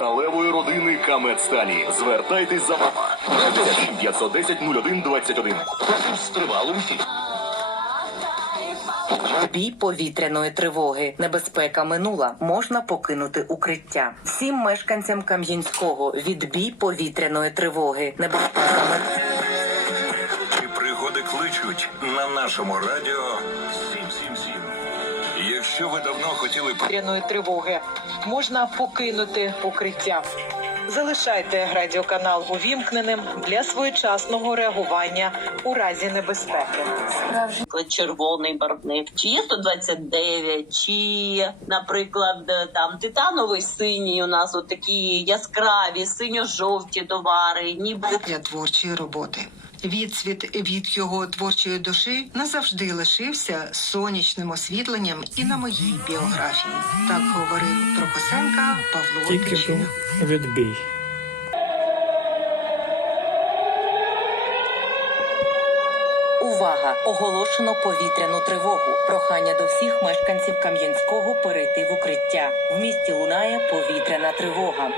сталевої родини Камедсталі. Звертайтесь за мама. 510 01 21. З тривалим. Бій повітряної тривоги. Небезпека минула. Можна покинути укриття. Всім мешканцям Кам'янського відбій повітряної тривоги. Небезпека минула. І пригоди кличуть на нашому радіо 777. Якщо ви давно хотіли повітряної тривоги можна покинути укриття. Залишайте радіоканал увімкненим для своєчасного реагування у разі небезпеки. наприклад, червоний барвник, чи є 129, чи, наприклад, там титановий синій. У нас от такі яскраві синьо-жовті товари, ніби для творчої роботи. Відсвіт від його творчої душі назавжди лишився сонячним освітленням і на моїй біографії. Так говорив про Косенка Павло Тільки був відбій. Увага! Оголошено повітряну тривогу. Прохання до всіх мешканців Кам'янського перейти в укриття. В місті лунає повітряна тривога.